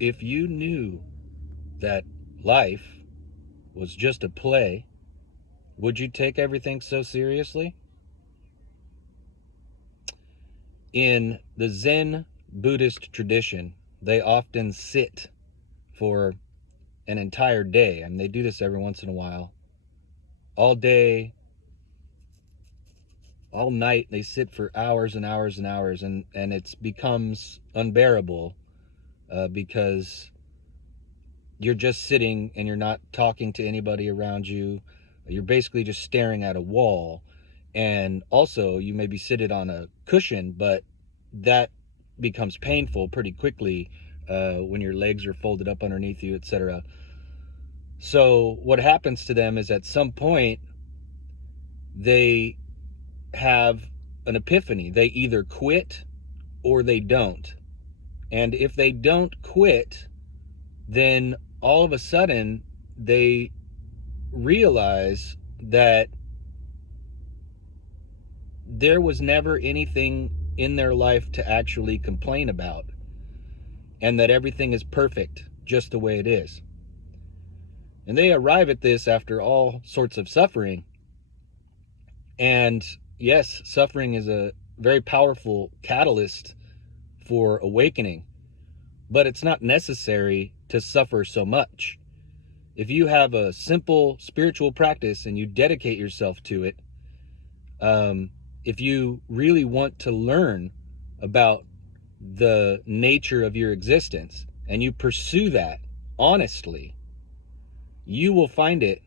If you knew that life was just a play, would you take everything so seriously? In the Zen Buddhist tradition, they often sit for an entire day. I mean, they do this every once in a while. All day, all night, they sit for hours and hours and hours, and it becomes unbearable because you're just sitting and you're not talking to anybody around you. You're basically just staring at a wall. And also, you may be seated on a cushion, but that becomes painful pretty quickly when your legs are folded up underneath you, etc. So, what happens to them is at some point, they have an epiphany. They either quit or they don't. And if they don't quit, then all of a sudden they realize that there was never anything in their life to actually complain about, and that everything is perfect just the way it is. And they arrive at this after all sorts of suffering. And yes, suffering is a very powerful catalyst for awakening, but it's not necessary to suffer so much. If you have a simple spiritual practice and you dedicate yourself to it, if you really want to learn about the nature of your existence and you pursue that honestly, you will find it,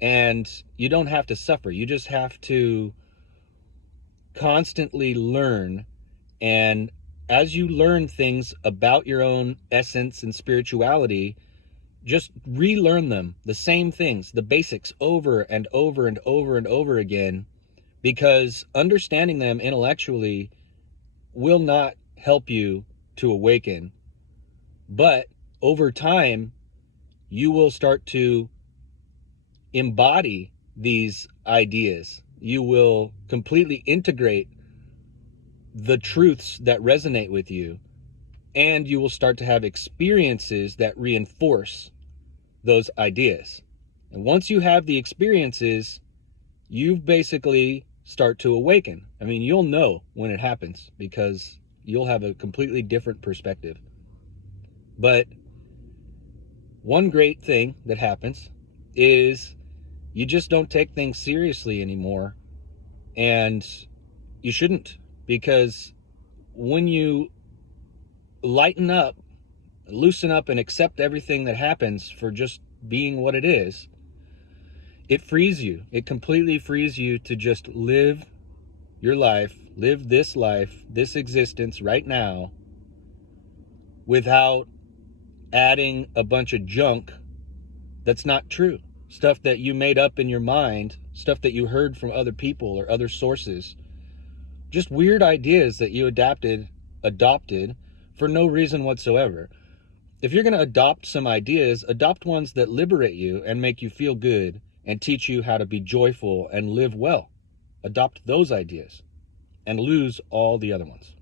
and you don't have to suffer. You just have to constantly learn. And as you learn things about your own essence and spirituality, just relearn them, the same things, the basics, over and over and over and over again, because understanding them intellectually will not help you to awaken. But over time, you will start to embody these ideas. You will completely integrate the truths that resonate with you, and you will start to have experiences that reinforce those ideas. And once you have the experiences, you basically start to awaken. I mean, you'll know when it happens because you'll have a completely different perspective. But one great thing that happens is you just don't take things seriously anymore. And you shouldn't, because when you lighten up, loosen up, and accept everything that happens for just being what it is, it frees you. It completely frees you to just live your life, live this existence right now, without adding a bunch of junk that's not true. Stuff that you made up in your mind, stuff that you heard from other people or other sources. Just weird ideas that you adopted for no reason whatsoever. If you're going to adopt some ideas, adopt ones that liberate you and make you feel good and teach you how to be joyful and live well. Adopt those ideas and lose all the other ones.